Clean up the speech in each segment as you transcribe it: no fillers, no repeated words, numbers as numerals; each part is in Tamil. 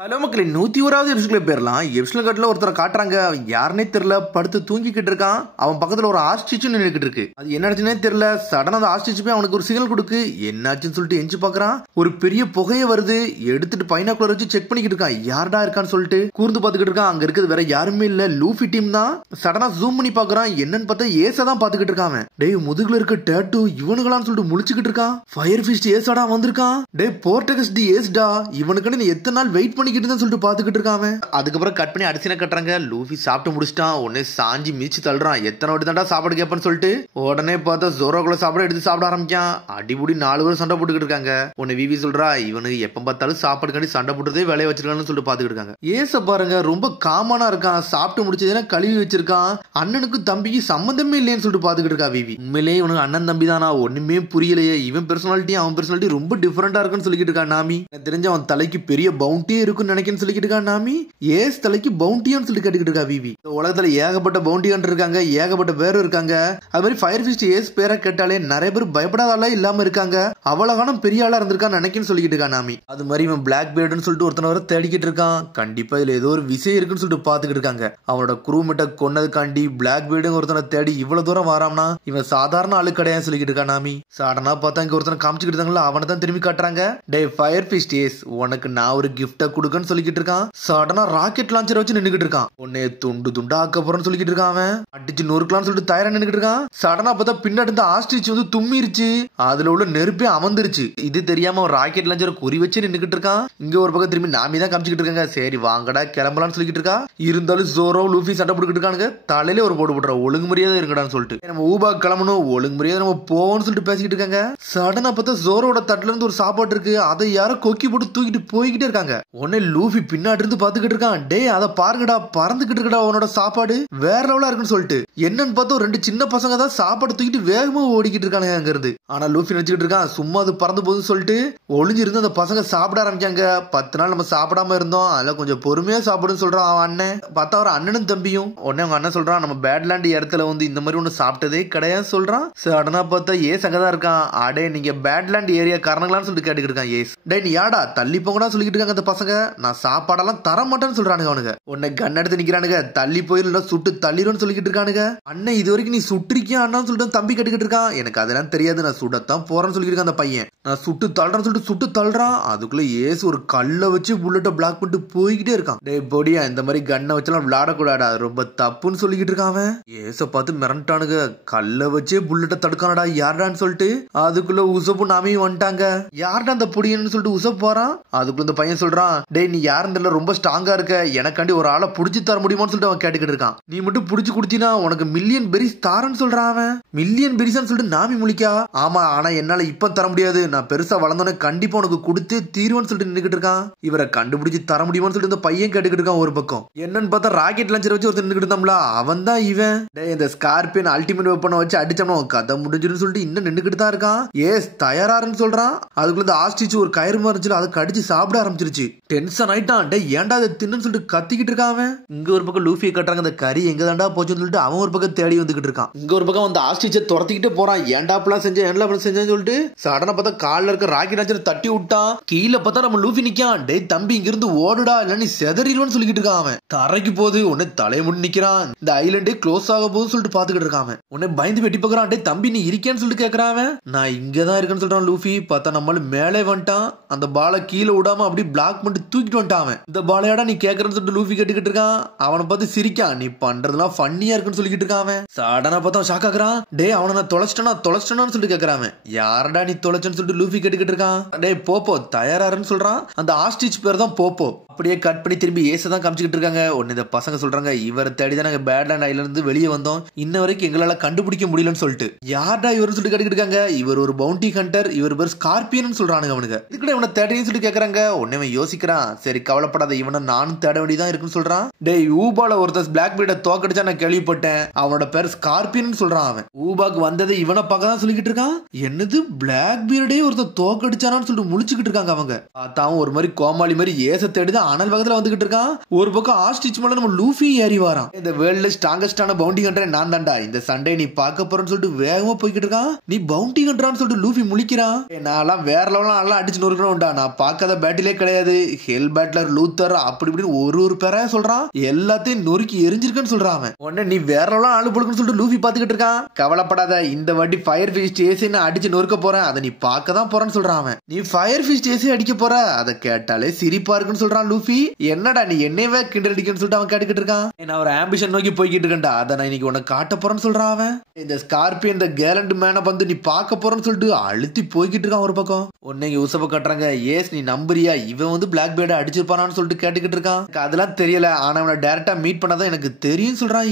ஹலோ மக்களே, 101வது எபிசோட்ல போயிடலாம். எபிசோட் கட்டில ஒருத்தரை காட்டுறாங்க. அவன் யாருன்னே தெரியல, படுத்து தூங்கிக்கிட்டு இருக்கான். அவன் பக்கத்துல ஒரு ஆஸ்ட்ரிச்சும் நின்றுக்கிட்டு இருக்கு. அது என்ன தெரியல. சடனா அந்த ஆஸ்ட்ரிச் போய் அவனுக்கு ஒரு சிக்னல் கொடுக்கு. என்னாச்சுன்னு சொல்லிட்டு எஞ்சி பாக்குறான். ஒரு பெரிய புகைய வருது. எடுத்துட்டு பைனாக்குலர் வச்சு செக் பண்ணிக்கிட்டு இருக்கான். யார்டா இருக்கான்னு சொல்லிட்டு கூர்ந்து பாத்துக்கிட்டு இருக்கான். அங்க இருக்கிறது வேற யாருமே இல்ல, லூஃபி டீம் தான். சடனா ஜூம் பண்ணி பாக்குறான். என்னன்னு பார்த்தா ஏசா தான் பாத்துக்கிட்டு இருக்கான். டேய், முதுகுல இருக்க டேட்டு இவனுங்களான்னு சொல்லிட்டு முழிச்சுக்கிட்டு இருக்கான். ஃபயர் ஃபிஸ்ட் ஏசாடா வந்திருக்கான். டேய், போர்டகஸ் டி ஏஸ்டா, இவனுக்கு நீ எத்தனை நாள் வெயிட் பண்ணிக்கிட்டு சொல்லிட்டு பாத்துக்கிட்டு இருக்காம. அதுக்கப்புறம் கட் பண்ணி அடிசின கட்டுறாங்க. லூஃபி சாப்பிட்டு முடிச்சிட்டான். உடனே சாஞ்சி மிதிச்சு தள்ளுறான். எத்தனை வாட்டி தாண்டா சாப்பாடு கேட்பேன்னு சொல்லிட்டு உடனே பார்த்தா ஜோரோக்குள்ள சாப்பாடு எடுத்து சாப்பிட ஆரம்பிக்கான். அடிபுடி 4 பேரும் சண்டை போட்டுக்கிட்டு இருக்காங்க. உன்னை விவி சொல்றா, இவனுக்கு எப்ப பார்த்தாலும் சாப்பாடு கண்டி சண்டை போட்டுறதே வேலையை வச்சிருக்கான்னு சொல்லிட்டு பாத்துக்கிட்டு இருக்காங்க. ஏச பாருங்க, ரொம்ப காமனா இருக்கான். சாப்பிட்டு முடிச்சதுன்னா கழுவி வச்சிருக்கான். அண்ணனுக்கு தம்பிக்கு சம்பந்தமே இல்லைன்னு சொல்லிட்டு பாத்துக்கிட்டு இருக்கா விவி. உண்மையிலேயே இவனுக்கு அண்ணன் தம்பி தானா? ஒண்ணுமே புரியலையே. இவன் பெர்சனாலிட்டி அவன் பெர்சனாலிட்டி ரொம்ப டிஃபரெண்டா இருக்குன்னு சொல்லிக்கிட்டு இருக்கான் நாமி. தெரிஞ்ச அவன் தலைக்கு பெரிய பவுண்டியே இருக்குன்னு நினைக்கிறேன் சொல்லிக்கிட்டு இருக்கா நாமி. ஏஸ் தலைக்கு பவுண்டியான்னு சொல்லி கேட்டுக்கிட்டு இருக்கா விவி. உலகத்துல ஏகப்பட்ட பவுண்டி ஹண்டர் இருக்காங்க, ஏகப்பட்ட பேரும் இருக்காங்க. அது மாதிரி ஃபயர் ஃபிஸ்ட் ஏஸ் பேரை கேட்டாலே நிறைய பேர் பயப்படாத இல்லாம இருக்காங்க. அவ்வளவு பெரிய ஆளா இருந்திருக்கான்னு நினைக்கிறேன்னு சொல்லிக்கிட்டு இருக்கா நாமி. அது மாதிரி இவன் பிளாக் பேர்டுன்னு சொல்லிட்டு ஒருத்தன வர தேடிக்கிட்டு இருக்கான். கண்டிப்பா இதுல ஏதோ ஒரு விஷயம் இருக்குன்னு சொல்லிட்டு பாத்துக்கிட்டு இருக்காங்க. அவனோட குரூமெட்ட கொன்னதுக்காண்டி பிளாக் பேர்டு ஒருத்தனை தேடி இவ்வளவு தூரம் வராம்னா இவன் சாதாரண ஆளு கிடையாது சொல்லிக்கிட்டு இருக்கா நாமி. சடனா பார்த்தா இங்க ஒருத்தனை காமிச்சுக்கிட்டு இருக்காங்களா, அவனை தான் திரும்பி காட்டுறாங்க. டே ஃபயர் ஃபிஸ்ட் ஏஸ், உனக்கு நான் ஒரு கிஃப்ட கொடுக்கன்னு சொல்லிக்கிட்டு இருக்கான். சடனா ராக்கெட் லான்ச்சர் வச்சு நின்னுக்கிட்டு இருக்கான். உன்னை துண்டு துண்டா ஆக்க போறேன்னு சொல்லிக்கிட்டு இருக்கான். அவன் அடிச்சு நொறுக்கலாம்னு சொல்லிட்டு தயாரா நின்னுக்கிட்டு இருக்கான். சடனா பார்த்தா பின்னாடி இருந்து ஆஸ்ட்ரிச் வந்து தும்மிருச்சு. அதுல உள்ள நெருப்பே அமர்ந்துருச்சு. இது தெரியாம ஒரு ராக்கெட் லான்ச்சர் குறி வச்சு நின்னுக்கிட்டு இருக்கான். இங்க ஒரு பக்கம் திரும்பி நாமி தான் காமிச்சுக்கிட்டு இருக்காங்க. சரி வாங்கடா கிளம்பலாம்னு சொல்லிக்கிட்டு இருக்கா. இருந்தாலும் ஜோரோ லூஃபி சண்டை போட்டுக்கிட்டு இருக்கானுங்க. தலையில ஒரு போட்டு போடுற ஒழுங்கு மரியாதை இருக்கடான்னு சொல்லிட்டு நம்ம ஊபா கிளம்பணும், ஒழுங்கு மரியாதை நம்ம போவோம்னு சொல்லிட்டு பேசிக்கிட்டு இருக்காங்க. சடனா பார்த்தா ஜோரோட தட்டுல இருந்து ஒரு சாப்பாடு இருக்கு. அதை யாரோ கொக்கி போட்டு தூக்கிட்டு போய்கிட்டே இருக்காங்க. உடனே லூஃபி பின்னாடி இருந்து பாத்துக்கிட்டு இருக்கான். டே அதை பாருங்கடா, பறந்துகிட்டு இருக்கடா உன்னோட சாப்பாடு வேற லெவலா இருக்குன்னு சொல்லிட்டு. என்னன்னு பார்த்தா 2 சின்ன பசங்க தான் சாப்பாடு தூக்கிட்டு வேகமா ஓடிக்கிட்டு இருக்கானுங்க அங்க இருந்து. ஆனா லூஃபி நினைச்சுக்கிட்டு இருக்கான், சும்மா அது பறந்து போகுதுன்னு சொல்லிட்டு ஒளிஞ்சு இருந்து அந்த பசங்க சாப்பிட ஆரம்பிக்காங்க. 10 நாள் நம்ம சாப்பிடாம இருந்தோம், அதுல கொஞ்சம் பொறுமையா சாப்பிடுன்னு சொல்றான் அவன் அண்ணன். பார்த்தா அவர் அண்ணனும் தம்பியும். உடனே அவங்க அண்ணன் சொல்றான், நம்ம பேட்லாண்ட் இடத்துல வந்து இந்த மாதிரி ஒண்ணு சாப்பிட்டதே கிடையாது சொல்றான். சடனா பார்த்தா ஏஸ் அங்கதான் இருக்கான். அடே நீங்க பேட்லாண்ட் ஏரியா காரணங்களான்னு சொல்லிட்டு கேட்டுக்கிட்டு இருக்கான் ஏஸ். டே நீ யாடா தள்ளி போங்கடா சொல்லிக்கிட்டு இருக்காங்க அந்த பசங்க. நான் சாப்பாடெல்லாம் தர மாட்டேன்னு சொல்றானுங்க அவனுங்க. உன்னை கன் எடுத்து நிக்கிறானுங்க. தள்ளி போயில சுட்டு தள்ளிடும்னு சொல்லிக்கிட்டு இருக்கானுங்க. அண்ணன் இது வரைக்கும் நீ சுட்டிருக்கியா அண்ணான்னு சொல்லிட்டு தம்பி கேட்டுக்கிட்டு இருக்கான். எனக்கு அதெல்லாம் தெரியாது, நான் சுடத்தான் போறேன்னு சொல்லிட்டு இருக்கான் அந்த பையன். நான் சுட்டு தள்ளுறேன்னு சொல்லிட்டு சுட்டு தள்ளுறான். அதுக்குள்ள ஏசு ஒரு கல்லை வச்சு புல்லட்ட பிளாக் பண்ணிட்டு போய்கிட்டே இருக்கான். டே பொடியா, இந்த மாதிரி கண்ணை வச்செல்லாம் விளையாடக்கூடாடா, ரொம்ப தப்புன்னு சொல்லிக்கிட்டு இருக்கான் அவன். ஏச பார்த்து மிரண்டானுங்க. கல்லை வச்சே புல்லட்ட தடுக்கானடா யாருடான்னு சொல்லிட்டு. அதுக்குள்ள உசப்பு நாமையும் வந்துட்டாங்க. யாருடா அந்த பொடியன்னு சொல்லிட்டு உசப் போறான். அதுக்குள்ள இந்த பையன் சொல்றான், டே நீ யாருன்னு தெரியல, ரொம்ப ஸ்ட்ராங்கா இருக்க, எனக்காண்டி ஒரு ஆளை புடிச்சு தர முடியுமான்னு சொல்லிட்டு அவன் கேட்டுக்கிட்டு இருக்கான். நீ மட்டும் புடிச்சு குடிச்சினா உனக்கு மில்லியன் பெரிஸ் தாரன்னு சொல்றான் அவன். மில்லியன் பெரிஸ்ன்னு சொல்லிட்டு நாமி முழிக்கா. ஆமா, ஆனா என்னால இப்ப தர முடியாது, நான் பெருசா வளர்ந்தோன்னே கண்டிப்பா உனக்கு கொடுத்து தீர்வுன்னு சொல்லிட்டு நின்னுக்கிட்டு இருக்கான். இவரை கண்டுபிடிச்சு தர முடியுமான்னு சொல்லிட்டு இந்த பையன் கேட்டுக்கிட்டு இருக்கான் ஒரு பக்கம். என்னன்னு பார்த்தா ராக்கெட் லான்ச்சர் வச்சு ஒருத்தர் நின்னுக்கிட்டு இருந்தாம்ல, அவன் தான் இவன். இந்த ஸ்கார்பியன் அல்டிமேட் வெப்பனை வச்சு அடிச்சோம்னா கதை முடிஞ்சிருன்னு சொல்லிட்டு இன்னும் நின்னுக்கிட்டு தான் இருக்கான். ஏஸ் தயாராருன்னு சொல்றான். அதுக்குள்ள ஆஸ்ட்ரிச் ஒரு கயிறு மறைச்சு அதை கடிச்சு சாப்பிட ஆரம்பிச்சிருச்சு. டென்ஷன் ஆயிட்டான். டே ஏன்டா அதை தின்னு சொல்லிட்டு கத்திக்கிட்டு இருக்கான். இங்க ஒரு பக்கம் லூஃபியை கட்டுறாங்க. அந்த கறி எங்க தாண்டா போச்சுன்னு சொல்லிட்டு அவன் ஒரு பக்கம் தேடி வந்துகிட்டு இருக்கான். இங்க ஒரு பக்கம் வந்து ஆஸ்ட்ரிச்சை துரத்திக்கிட்டு போறான். ஏன்டாப்லாம் செஞ்சேன், ஏன்டா செஞ்சேன்னு சொல்லிட்டு. சடனா பார்த்தா கால்ல இருக்க ராக்கெட் லான்ச்சர் தட்டி விட்டான். கீழே பார்த்தா நம்ம லூஃபி நிக்கான். டே தம்பி இங்க இருந்து ஓடுடா, இல்ல நீ செதறிடுவான்னு சொல்லிக்கிட்டு இருக்கான் அவன். தரைக்கு போகுது. உடனே தலைய முடி நிக்கிறான். இந்த ஐலண்டே க்ளோஸ் ஆக போகுதுன்னு சொல்லிட்டு பாத்துக்கிட்டு இருக்கான். உடனே பயந்து வெட்டி பாக்குறான். டே தம்பி நீ இருக்கேன்னு சொல்லிட்டு கேக்குறான். நான் இங்கதான் இருக்கேன்னு சொல்றான் லூஃபி. பார்த்தா நம்மள மேலே வந்துட்டான். அந்த பாலை கீழே விடாம அப்படி பிளாக் பண்ணிட்டு தூக்கிட்டு வந்துட்டான். இந்த பாலையாடா நீ கேக்குறன்னு சொல்லிட்டு லூஃபி கேட்டுக்கிட்டு இருக்கான். அவனை பார்த்து சிரிக்கான். நீ பண்றதுலாம் ஃபன்னியா இருக்குன்னு சொல்லிக்கிட்டு இருக்கான். சடனா பார்த்தா ஷாக் ஆகுறான். டே அவனை நான் தொலைச்சிட்டேன்னு சொல்லிட்டு கேக்குறான். யாரடா நீ தொலைச்சன்னு சொல்லிட்டு லூஃபி கேட்டுக்கிட்டு இருக்கான். டே போப்போ தயாராருன்னு சொல்றான். அந்த ஆஸ்ட்ரிச் பேர் தான் போப்போ. அப்படியே கட் பண்ணி திரும்பி ஏச தான் காமிச்சுக்கிட்டு இருக்காங்க. உடனே இந்த பசங்க சொல்றாங்க, இவரை தேடிதான் நாங்க பேட்லாண்ட் ஐலண்ட் இருந்து வெளியே வந்தோம், இன்ன வரைக்கும் எங்களால கண்டுபிடிக்க முடியலன்னு சொல்லிட்டு. யார்டா இவருன்னு சொல்லிட்டு கேட்டுக்கிட்டு இருக்காங்க. இவர் ஒரு பவுண்டி ஹண்டர், இவர் பேர் ஸ்கார்பியன் சொல்றானுங்க அவனுங்க. இதுக்கு இவனை தேடின்னு சொல்லிட்டு கேக்குறாங்க. உடனே யோசிக்கிறான். சரி கவலைப்படாத, இவனை நானும் தேட வேண்டியதான் இருக்குன்னு சொல்றான். டே ஊபால ஒருத்தர் பிளாக் பீட தோக்கடிச்சா நான் கேள்விப்பட்டேன், அவனோட பேர் ஸ்கார்பியன் சொல்றான் அவன். ஊபாக்கு வந்ததை இவனை பார்க்க தான் சொல்லிக்கிட்டு இருக்கான். என்னது பிளாக் பீடே ஒருத்தர் தோக்கடிச்சானான்னு சொல்லிட்டு முழிச்சுக்கிட்டு இருக்காங்க அவங்க. பார்த்தாவும் ஒரு மாதிரி கோமாளி மாதிரி ஏச தேடிதான் அனல் வேகத்துல வந்துகிட்டு இருக்கான். ஒரு பக்கம் ஆஸ்ட்ரிச் மேல நம்ம லூஃபி ஏறி வரான். இந்த வேர்ல்ட்ல ஸ்ட்ராங்கஸ்டான பவுண்டி ஹண்டர் நான் தான்டா, இந்த சண்டே நீ பார்க்க போறேன்னு சொல்லிட்டு வேகமா போய்கிட்டு இருக்கான். நீ பவுண்டி ஹண்டரான்னு சொல்லிட்டு லூஃபி முழிக்கிறான். நான் வேற லெவலாம் எல்லாம் அடிச்சு நொறுக்கணும்டா, நான் பார்க்காத பேட்டிலே கிடையாது, ஹெல் பேட்லர் லூத்தர் அப்படி இப்படின்னு ஒரு பேரா சொல்றான். எல்லாத்தையும் நொறுக்கி எரிஞ்சிருக்குன்னு சொல்றான் அவன். உடனே நீ வேற ஆளு போடுக்குன்னு சொல்லிட்டு லூஃபி பாத்துக்கிட்டு இருக்கான். கவலைப்படாத, இந்த வாட்டி ஃபயர் ஃபிஸ்ட் ஏசி நான் அடிச்சு நொறுக்க போறேன், அதை நீ பார்க்க தான் போறேன்னு சொல்றான் அவன். நீ ஃபயர் ஃபிஸ்ட் ஏசி அடிக்க போற, அதை கேட்டாலே சிரிப்பா இருக்குன்னு சொல்றான் லூஃபி. என்னடா நீ என்னையவே கிண்டல் அடிக்கன்னு சொல்லிட்டு அவன் கேட்டுக்கிட்டு இருக்கான். நான் ஒரு ஆம்பிஷன் நோக்கி போய்கிட்டு இருக்கேன்டா, அதை நான் இன்னைக்கு உனக்கு காட்ட போறேன்னு சொல்றான் அவன். இந்த ஸ்கார்பியன் இந்த கேலண்ட் மேனை வந்து நீ பார்க்க போறேன்னு சொல்லிட்டு அழுத்தி போய்கிட்டு இருக்கான் ஒரு பக்கம். உன்னை உசப்ப கட்டுறாங்க. ஏஸ் நீ நம்புறியா இவன் வந்து பிளாக் பேர்டை அடிச்சிருப்பானான்னு சொல்லிட்டு கேட்டுக்கிட்டு இருக்கான். அதெல்லாம் தெரியல, ஆனா அவனை டைரக்டா மீட் பண்ணாதான் எனக்கு தெரியும் சொல்றான்.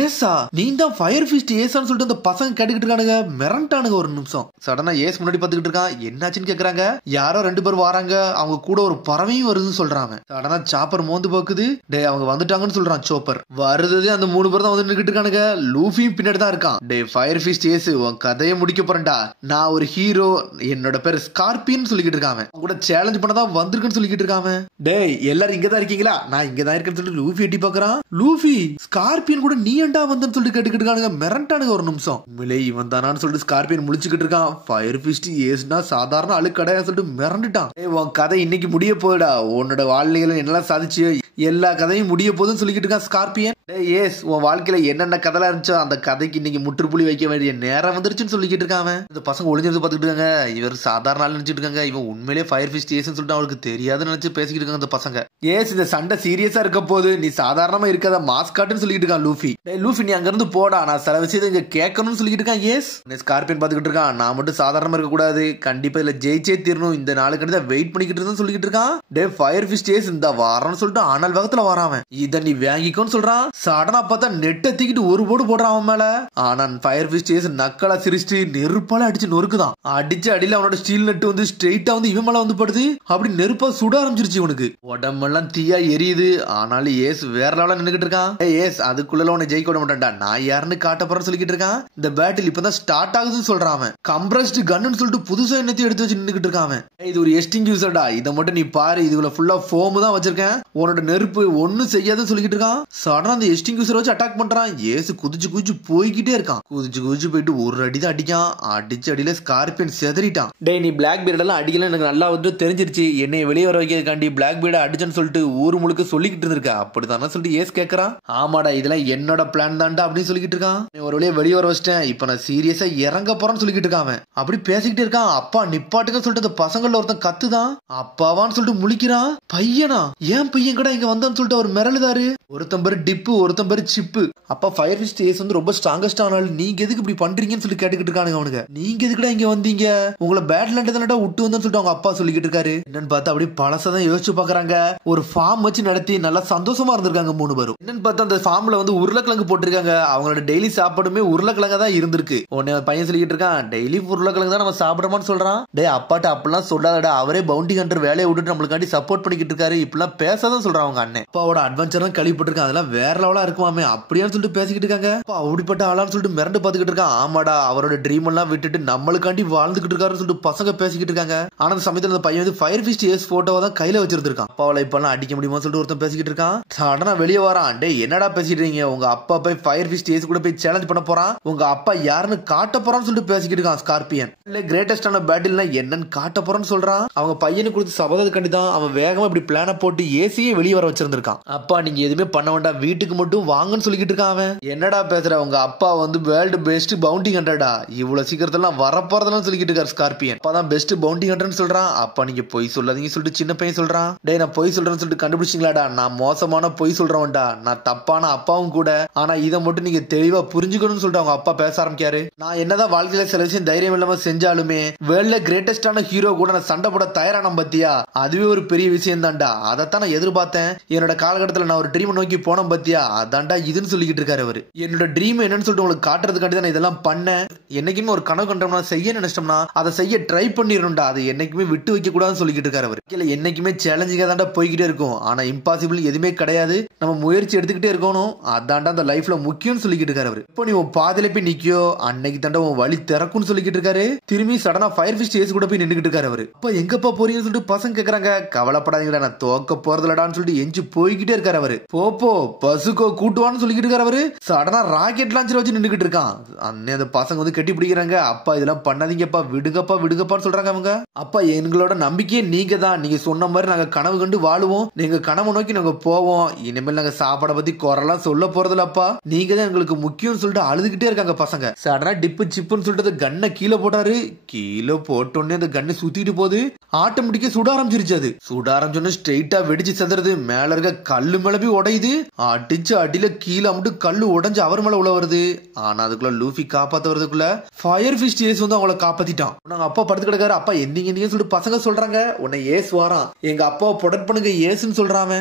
ஏசா நீ தான் ஃபயர் ஃபிஸ்ட் ஏசான்னு சொல்லிட்டு அந்த பசங்க கேட்டுக்கிட்டு இருக்கானுங்க. மிரண்டானுங்க ஒரு நிமிஷம். சடனா ஏஸ் முன்னாடி பாத்துக்கிட்டு இருக்கான். என்னாச்சுன்னு கேக்குறாங்க. யாரோ 2 பேர் வராங்க, அவங்க கூட ஒரு பறவையும் வருதுன்னு சொல்றாங்க. சடனா சாப்பர் மோந்து பாக்குது. டே அவங்க வந்துட்டாங்கன்னு சொல்றான் சோப்பர். வருது அந்த 3 பேர் தான் வந்து நிக்கிட்டு இருக்கானுங்க. லூஃபியும் பின்னாடி தான் இருக்கான். டே ஃபயர் ஃபிஸ்ட் ஏஸ் உன் கதையை முடிக்க போறேன்டா, நான் ஒரு ஹீரோ, என்னோட பேர் ஸ்கார்பியன் சொல்லிக்கிட்டு இருக்காங்க. கூட சேலஞ்ச் பண்ணதான் வந்திருக்குன்னு சொல்லிக்கிட்டு இருக்காங்க. டேய் எல்லாரும் இங்க தான் இருக்கீங்களா? நான் இங்க தான் இருக்கேன்னு சொல்லிட்டு லூஃபி எட்டி பாக்குறான். லூஃபி ஸ்கார்பியன் கூட நீ ஏன்டா வந்தன்னு சொல்லிட்டு கேட்டுக்கிட்டு இருக்கானுங்க. மிரண்டானுங்க ஒரு நிமிஷம். உண்மையிலே இவன் தானான்னு சொல்லிட்டு ஸ்கார்பியன் முழிச்சுக்கிட்டு இருக்கான். ஃபயர் ஃபிஸ்ட் ஏஸ்னா சாதாரண ஆளு கிடையாது சொல்லிட்டு மிரண்டுட்டான். உன் கதை இன்னைக்கு முடிய போகுடா, உன்னோட வாழ்க்கையில என்னெல்லாம் சாதிச்சு எல்லா கதையும் முடிய போதுன்னு சொல்லிக்கிட்டு இருக்கான் ஸ்கார்பியன். ஏஸ் உன் வாழ்க்கையில என்னென்ன கதைலாம் இருந்துச்சோ அந்த கதைக்கு இன்னைக்கு முற்றுப்புள்ளி வைக்க வேண்டிய நேரம் வந்துருச்சுன்னு சொல்லிக்கிட்டு இருக்கான். இந்த பசங்க ஒளிஞ்சிருந்து பாத்துக்கிட்டு இருக்காங்க. இவர் சாதாரண ஆள் நினைச்சிட்டு இருக்காங்க. இவன் உண்மையிலேயே ஃபயர் ஃபிஸ்ட் ஏஸ்ன்னு சொல்லிட்டு அவளுக்கு தெரியாதுன்னு நினைச்சு பேசிக்கிட்டு இருக்காங்க அந்த பசங்க. ஏஸ் இந்த சண்டை சீரியஸா இருக்க போது, நீ சாதாரணமா இருக்காத மாஸ்காட்னு சொல்லிட்டு இருக்கான் லூஃபி. லூஃபி நீ அங்க இருந்து போடா, நான் சில விஷயத்தை இங்க கேட்கணும்னு சொல்லிட்டு இருக்கான். ஏஸ் ஸ்கார்பியன் பாத்துக்கிட்டு இருக்கான். நான் மட்டும் சாதாரணமா இருக்க கூடாது, கண்டிப்பா இதுல ஜெயிச்சே தீரணும், இந்த நாளுக்கு தான் வெயிட் பண்ணிக்கிட்டு இருந்தேன்னு சொல்லிட்டு இருக்கான். டே ஃபயர் ஃபிஸ்ட் ஏஸ் இந்த வாரம்னு சொல்லிட்டு ஆனல் வேகத்துல வரான். இத நீ வாங்கிக்கோன்னு சொல்றான். சடனா பார்த்தா நெட்டை தூக்கிட்டு ஒரு போடு போடுறான் அவன் மேல. ஆனா ஃபயர் ஃபிஸ்ட் ஏஸ் நக்கலா சிரிச்சு நெருப்பால அடிச்சு நொறுக்குதான். அடிச்சு அடியில அவனோட ஸ்டீல் நெட் வந்து ஸ்ட்ரெயிட்டா வந்து இவன் மேல வந்து படுது. அப்படி நெருப்பா சுட ஆரம்பிச்சிருச்சு இவனுக்கு. உடம்பெல்லாம் தீயா எரியுது. ஆனாலும் ஏஸ் வேற லெவல்ல நின்னுகிட்டு இருக்கான். ஏஸ் அதுக்குள்ள உன்னை ஜெயிக்க விட மாட்டான்டா, நான் யாருன்னு காட்ட போறேன்னு சொல்லிக்கிட்டு இருக்கான். இந்த பேட்டில் இப்பதான் ஸ்டார்ட் ஆகுதுன்னு சொல்றான் அவன். கம்ப்ரஸ்டு கன்னு சொல்லிட்டு புதுசா என்னத்தையும் எடுத்து வச்சு நின்னுகிட்டு இருக்கான் அவன். இது ஒரு எஸ்டிங்யூசர்டா, இதை மட்டும் நீ பாரு, இதுல ஃபுல்லா ஃபோம் தான் வச்சிருக்கேன், உன்னோட நெருப்பு ஒண்ணு செய்யாதுன்னு சொல்லிக்கிட்டு இருக்கான். சடனா அந்த எஸ்டிங்யூசர் வச்சு அட்டாக் பண்றான். ஏசு குதிச்சு குதிச்சு போய்கிட்டே இருக்கான். குதிச்சு குதிச்சு போயிட்டு ஒரு அடி தான் அடிக்கான். அடிச்சு அடியில ஸ்கார்பியன் செதறிட்டான். டே நீ பிளாக் பீர்ட் எல்லாம் அடிக்கலாம் எனக்கு நல்லா வந்து தெரிஞ்சிருச்சு, என்னை வெளியே வர வைக்கிறதுக்காண்டி பிளாக் பீர்டை அடிச்சேன்னு சொல்லிட்டு ஊர் முழுக்க சொல்லிக்கிட்டு இருந்திருக்க, அப்படித்தானே சொல்லிட்டு ஏஸ் கேட்கறான். ஆமாடா இதெல்லாம் என்னோட பிளான் தான்டா அப்படின்னு சொல்லிக்கிட்டு இருக்கான். ஒரு வழியா வெளியே வர வச்சிட்டேன், இப்ப நான் சீரியஸா இறங்க போறேன்னு சொல்லிக்கிட்டு இருக்கான். அப்படி பேசிக்கிட்டே இருக்கான். அப்பா நிப்பாட்டுன்னு சொல்லிட்டு அந்த பசங்கள்ல ஒருத்தன் கத்துதான். அப்பாவான்னு சொல்லிட்டு முழிக்கிறான். பையனா ஏன் பையன் கூட இங்க வந்தான்னு சொல்லிட்டு அவர் மிரளுதாரு. ஒருத்தன் பேரு டிப்பு, ஒருத்தன் பேரு சிப்பு. அப்பா ஃபயர் ஃபிஸ்ட் ஏஸ் வந்து ரொம்ப ஸ்ட்ராங்கஸ்ட் ஆனாலும் நீங்க எதுக்கு இப்படி பண்றீங்கன்னு சொல்லி கேட்டுக்கிட்டு இருக்கானுங்க அவனுங்க. நீங்க எதுக்குடா இங்க வந்தீங்க, உங்களை பேட்லேண்ட் தானடா விட்டு வந்தேன்னு சொல்லிட்டு அவங்க அப்பா சொல்லிக்கிட்டு இருக்காரு. என்னன்னு பார்த்தா அப்படி பழசதான் யோசிச்சு பாக்குறாங்க. ஒரு ஃபார்ம் வச்சு நடத்தி நல்லா சந்தோஷமா இருந்திருக்காங்க 3 பேரும். என்னன்னு பார்த்தா அந்த ஃபார்ம்ல வந்து உருளைக்கிழங்கு போட்டிருக்காங்க. அவங்களோட டெய்லி சாப்பாடுமே உருளைக்கிழங்கா தான் இருந்திருக்கு. உடனே பையன் சொல்லிக்கிட்டு இருக்கான், டெய்லி உருளைக்கிழங்கு தான் நம்ம சாப்பிடறோம்னு சொல்றான். டே அப்பாட்ட அப்படிலாம் சொல்லாதடா, அவரே பவுண்டி ஹண்டர் வேலையை விட்டுட்டு நம்மளுக்காண்டி சப்போர்ட் பண்ணிக்கிட்டு இருக்காரு, இப்பெல்லாம் பேசாதான் சொல்றான் அவங்க அண்ணன். அப்பாவோட அட்வென்ச்சர் கழிப்பட்டிருக்கான், அதெல்லாம் வேற லெவலா இருக்குமாமே அப்படியான்னு சொல்லிட்டு பேசிக்கிட்டு இருக்காங்க. அப்படிப்பட்ட ஆளான்னு சொல்லிட்டு மிரண்டு பாத்துக்கிட்டு இருக்கான். ஆமாடா அவரோட ட்ரீம் எல்லாம் விட்டுட்டு நம்மளுக்காண்டி வாழ்ந்துகிட்டு இருக்காருன்னு சொல்லிட்டு பசங்க பேசிக்கிட்டு இருக்காங்க. ஆனா அந்த சமயத்துல அந்த பையன் வந்து ஃபயர் ஃபிஸ்ட் ஏஸ் போட்டோவை தான் கையில வச்சிருக்கான். அப்பாவால இப்பெல்லாம் அடிக்க முடியுமா சொல்லிட்டு ஒருத்தன் பேசிக்கிட்டு இருக்கான். சடனா வெளியே வரான். டே என்னடா பேசிட்டு இருக்கீங்க, உங்க அப்பா போய் ஃபயர் ஃபிஸ்ட் ஏஸ் கூட போய் சேலஞ்ச் பண்ண போறான், உங்க அப்பா யாருன்னு காட்ட போறான்னு சொல்லிட்டு பேசிக்கிட்டு இருக்கான் ஸ்கார்பியன். கிரேட்டஸ்டான பேட்டில்னா என்னன்னு காட்ட போறான்னு சொல்றான். அவங்க பையனுக்கு கொடுத்து சபதத்துக்காண்டி தான் அவன் வேகமா இப்படி பிளான போட்டு ஏசியே வெளியே வர வச்சிருந்திருக்கான். அப்பா நீங்க எதுவுமே பண்ண வேண்டாம், வீட்டுக்கு மட்டும் வாங்கன்னு சொல்லிக்கிட்டு இருக்கான் அவன். என்னடா பேசுற, உங்க அப்பா வந்து வேர்ல்டு பெஸ்ட் பவுண்டி ஹண்டர்டா, இவ்வளவு சீக்கிரத்தெல்லாம் வரப்போறதெல்லாம் சொல்லிக்கிட்டு இருக்காரு ஸ்கார்பியன். அப்பதான் பெஸ்ட் பவுண்டி ஹண்டர்னு சொல்றான். அப்பா நீங்க பொய் சொல்லாதீங்க சொல்லிட்டு சின்ன பையன் சொல்றான். டே நான் பொய் சொல்றேன்னு சொல்லிட்டு கண்டுபிடிச்சிங்களாடா, நான் மோசமான பொய் சொல்றவன்டா, நான் தப்பான அப்பாவும் கூட, ஆனா இதை மட்டும் நீங்க தெளிவா புரிஞ்சுக்கணும்னு சொல்லிட்டு அவங்க அப்பா பேச ஆரம்பிக்காரு. நான் என்னதான் வாழ்க்கையில சில விஷயம் தைரியம் இல்லாம செஞ்சாலுமே வேர்ல்ட்ல கிரேட்டஸ்டான ஹீரோ கூட நான் சண்டை போட தயாரான பத்தியா, அதுவே ஒரு பெரிய விஷயம் தான்டா, அதைத்தான் நான் எதிர்பார்த்தேன். என்னோட காலகட்டத்தில் நான் ஒரு ட்ரீம் நோக்கி போன பத்தியா, அதான்டா இதுன்னு சொல்லிக்கிட்டு இருக்காரு அவரு. என்னோட ட்ரீம் என்னன்னு சொல்லிட்டு உங்களுக்கு காட்டுறதுக்காண்டி தான் இதெல்லாம் பண்ணேன். என்னைக்குமே ஒரு கனவு கண்டோம்னா செய்ய நினைச்சோம்னா அதை செய்ய ட்ரை பண்ணிடணும்டா, அதை என்னைக்குமே விட்டு வைக்க கூடாதுன்னு சொல்லிக்கிட்டு இருக்காரு அவர். என்னைக்குமே சேலஞ்சிங்கா தாண்டா போய்கிட்டே இருக்கும், ஆனா இம்பாசிபிள் எதுவுமே கிடையாது, நம்ம முயற்சி எடுத்துக்கிட்டே இருக்கணும், அதான்டா அந்த லைஃப்ல முக்கியம்னு சொல்லிக்கிட்டு இருக்காரு அவர். இப்போ நீ பாதியில போய் நிக்கியோ அன்னைக்கு தாண்டா உன் வழி திறக்கும்னு சொல்லிக்கிட்டு இருக்காரு. திரும்பி சடனா ஃபயர் ஃபிஸ்ட் ஏஸ் கூட போய் நின்றுகிட்டு இருக்காரு அவரு. அப்ப எங்கப்பா போறீங்கன்னு சொல்லிட்டு பசங்க கேக்குறாங்க. கவலைப்படாதீங்களா, நான் தோக்க போறதுலடான்னு சொல்லிட்டு எஞ்சி போய்கிட்டே இருக்காரு அவரு. போப்போ பசுக்கோ கூட்டுவான்னு சொல்லிக்கிட்டு இருக்காரு அவரு. சடனா ராக்கெட் லான்ச்சர் வச்சு நின்றுகிட்டு இருக்கான். அண்ணே அந்த பசங்க வந்து கட்டி பிடிக்கிறாங்க. அப்பா இதெல்லாம் பண்ணாதீங்கப்பா, விடுங்கப்பா விடுங்கப்பான்னு சொல்றாங்க அவங்க. அப்பா எங்களோட நம்பிக்கையே நீங்க தான், நீங்க சொன்ன மாதிரி நாங்க கனவு கண்டு வாழுவோம், நீங்க கனவு நோக்கி நாங்க போவோம், இனிமேல் நாங்க சாப்பாட பத்தி குறைலாம் சொல்ல போறதில்லப்பா, நீங்க தான் எங்களுக்கு முக்கியம் சொல்லிட்டு அழுதுகிட்டே இருக்காங்க பசங்க. சடனா டிப்பு சிப்புன்னு சொல்லிட்டு கண்ணை கீழே போட்டாரு. கீழே போட்டோன்னே அந்த கண்ணு சுத்திட்டு போகுது. ஆட்டோமேட்டிக்கா சுட ஆரம்பிச்சிருச்சு. அது சுட ஆரம்பிச்சோன்னு ஸ்ட்ரெயிட்டா வெடிச்சு செதறது. மேல இருக்க கல்லு மேல போய் உடையுது. அடிச்சு அடியில கீழே மட்டும் கல்லு உடைஞ்சு அவர் மேல உள்ள வருது. ஆனா அதுக்குள்ள லூஃபி காப்பாத்த வரதுக்குள்ள ஃபயர் ஃபிஸ்ட் ஏஸ் வந்து அவங்கள காப்பாத்திட்டான். நாங்க அப்பா படுத்து கிடக்காரு. அப்பா எந்திங்க சொல்லிட்டு பசங்க சொல்றாங்க. உன்னை ஏஸ் வாரான், எங்க அப்பாவை ப்ரொடெக்ட் பண்ணுங்க ஏசுன்னு சொல்றாங்க.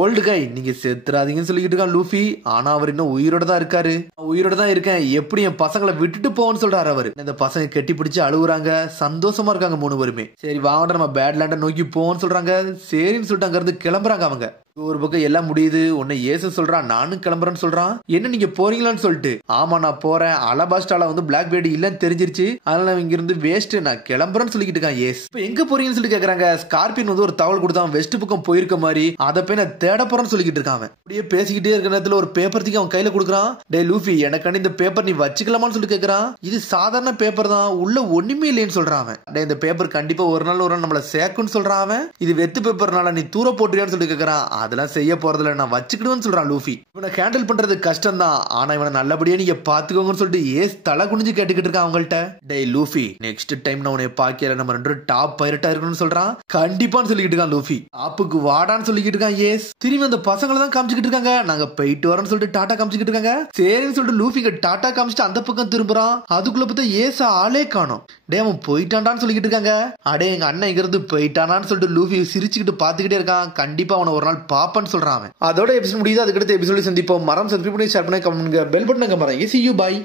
ஓல்டு கை நீங்க செத்துறாதீங்கன்னு சொல்லிட்டு இருக்கான் லூஃபி. ஆனா அவர் இன்னும் உயிரோட தான் இருக்காரு. உயிரோட தான் இருக்கேன், எப்படி என் பசங்களை விட்டுட்டு போவோன்னு சொல்றாரு அவரு. இந்த பசங்க கெட்டி பிடிச்சு அழுகுறாங்க, சந்தோஷமா இருக்காங்க 3 பேருமே. சரி வாங்க நம்ம பேட்லேண்ட நோக்கி போவோம்னு சொல்றாங்க. சரின்னு சொல்லிட்டு அங்க இருந்து கிளம்புறாங்க அவங்க. ஒரு பக்கம் எல்லாம் முடியுது. உன்னை ஏசு சொல்றான், நானும் கிளம்புறேன்னு சொல்றான். என்ன நீங்க போறீங்களான்னு சொல்லிட்டு, ஆமா நான் போறேன், அலபாஸ்டால வந்து பிளாக் பேர்டு இல்லன்னு தெரிஞ்சிருச்சு, அதனால இங்க இருந்து வேஸ்ட், நான் கிளம்புறேன்னு சொல்லிட்டு இருக்கான். ஏஸ் இப்ப எங்க போறீங்கன்னு சொல்லிட்டு கேக்குறாங்க. ஸ்கார்பியன் வந்து ஒரு தகவல் கொடுத்தான், வெஸ்ட் பக்கம் போயிருக்க மாதிரி, அதை போய் நான் தேட போறேன்னு சொல்லிட்டு இருக்கான். அப்படியே பேசிக்கிட்டே இருக்க நேரத்துல ஒரு பேப்பர் தூக்கி அவன் கையில கொடுக்குறான். டே லூஃபி எனக்கு இந்த பேப்பர் நீ வச்சுக்கலாமான்னு சொல்லிட்டு கேக்குறான். இது சாதாரண பேப்பர் தான், உள்ள ஒண்ணுமே இல்லைன்னு சொல்றான். இந்த பேப்பர் கண்டிப்பா ஒரு நாள் நம்மள சேர்க்குன்னு சொல்றான். இது வெத்து பேப்பர்னால நீ தூர போட்டுறியான்னு சொல்லிட்டு கேக்குறான். அதெல்லாம் செய்ய போறதுல நான் வச்சுக்கிடுவேன்னு சொல்றான் லூஃபி. இவனை ஹேண்டில் பண்றது கஷ்டம் தான், ஆனா இவனை நல்லபடியா நீங்க பாத்துக்கோங்கன்னு சொல்லிட்டு ஏஸ் தலை குனிஞ்சு கேட்டுக்கிட்டு இருக்கான் அவங்கள்ட்ட. டே லூஃபி நெக்ஸ்ட் டைம் நான் உன்னை பாக்கல, நம்ம 2 டாப் பைரட்டா இருக்கணும்னு சொல்றான். கண்டிப்பான்னு சொல்லிக்கிட்டு இருக்கான் லூஃபி. டாப்புக்கு வாடான்னு சொல்லிக்கிட்டு இருக்கான் ஏஸ். திரும்பி அந்த பசங்களை தான் காமிச்சுக்கிட்டு இருக்காங்க. நாங்க போயிட்டு வரோம்னு சொல்லிட்டு டாட்டா காமிச்சுக்கிட்டு இருக்காங்க. சரின்னு சொல்லிட்டு லூஃபிக்கு டாட்டா காமிச்சிட்டு அந்த பக்கம் திரும்புறான். அதுக்குள்ள பார்த்தா ஏச ஆளே காணோம். டே அவன் போயிட்டான்டான்னு சொல்லிக்கிட்டு இருக்காங்க. அடே எங்க அண்ணன் இங்க இருந்து போயிட்டானான்னு சொல்லிட்டு லூஃபி சிரிச்சுக்கிட்டு பாத்துக்கிட்டே இருக்கான். கண்டிப்பா அவனை ஒரு நாள் பாப்பான்னு சொல்றான். அதோட எபிசோட் முடியுது. அதுக்கடுத்த எபிசோட சந்திப்போம். மரம் சப்ஸ்கிரைப் பண்ணி ஷேர் பண்ணி கமெண்ட் பண்ணுங்க, பெல் பட்டனை மரம். See you, bye.